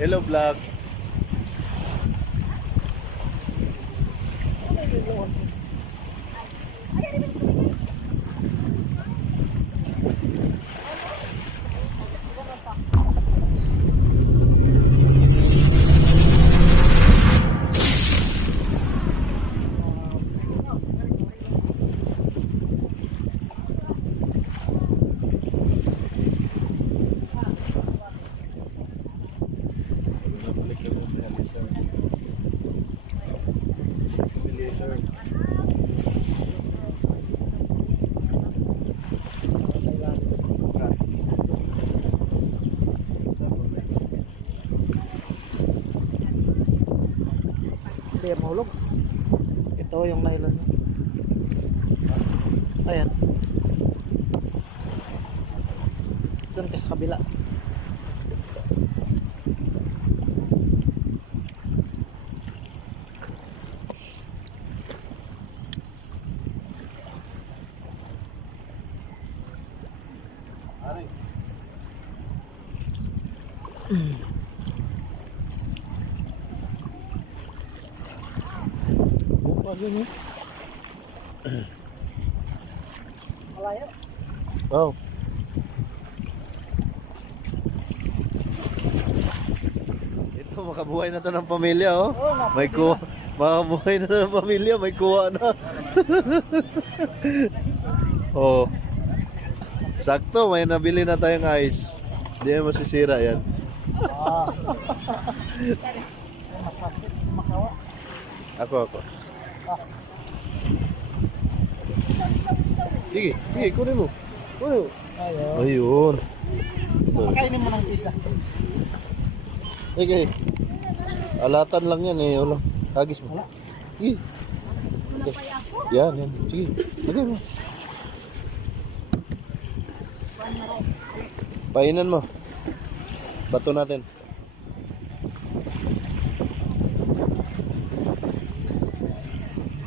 Hello vlog. Hindi mahulog. Ito yung nylon. Ayan. Doon ka sa kabila. Ganun. Malayo. Wow. Ito makabuhay na to ng pamilya oh. May kuha. Makabuhay na ng pamilya, may kuha na. Oh. Sakto, may nabili na tayong ice. Hindi na masisira yan. Masakit makawa. Ako. Sige, kunin mo. Ayun. Pakainin mo ng isa. Sige. Alatan lang yan eh. Wala. Hagis mo. Sige. Yan. Sige. Lagay mo. Painan mo. Bato natin.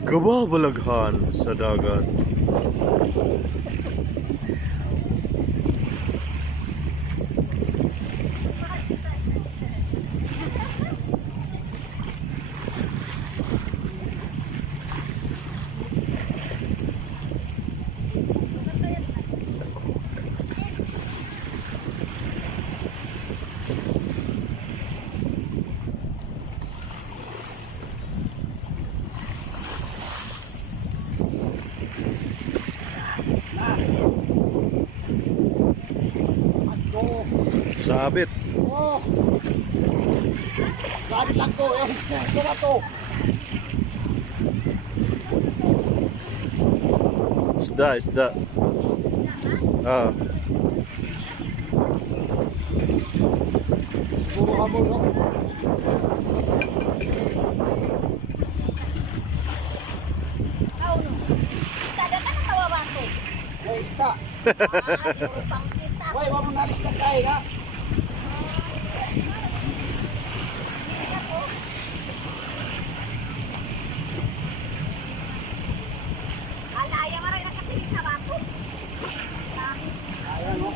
Kababalaghan sa dagat. Sabit. Oh. Sabit lang ko. Ito na to. Isda. Ah. Puro hamon, no? Isda ka na tawaban ko. May isda. Pang kita. Wait, wag mo nalis na tayo, ha? Alaya mo rin na kasi sa bato. Ayan, no?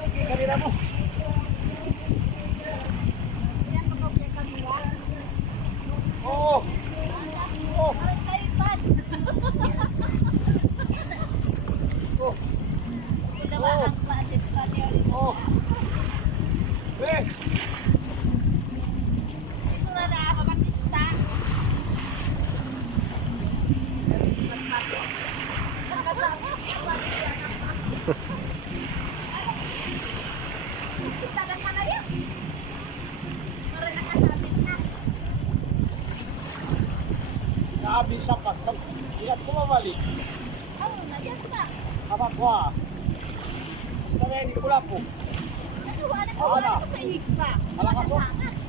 Okay, kanila mo. Yan mo kong kanila. Oo. Oh. Parang tayo pas. Oh. Ito ba ang klases pa niya? Oh. Eh. Isura na ako matista. Isda na ka na yan. Parang nakasabit na. Gabi sapat. Ingat ko mabalik. Oh, nandiyan ka. Kapat ko, ha? Basta rin, hindi ko lang po. Nagawa na ko sa higpa. Malakas, oh. Makasangat.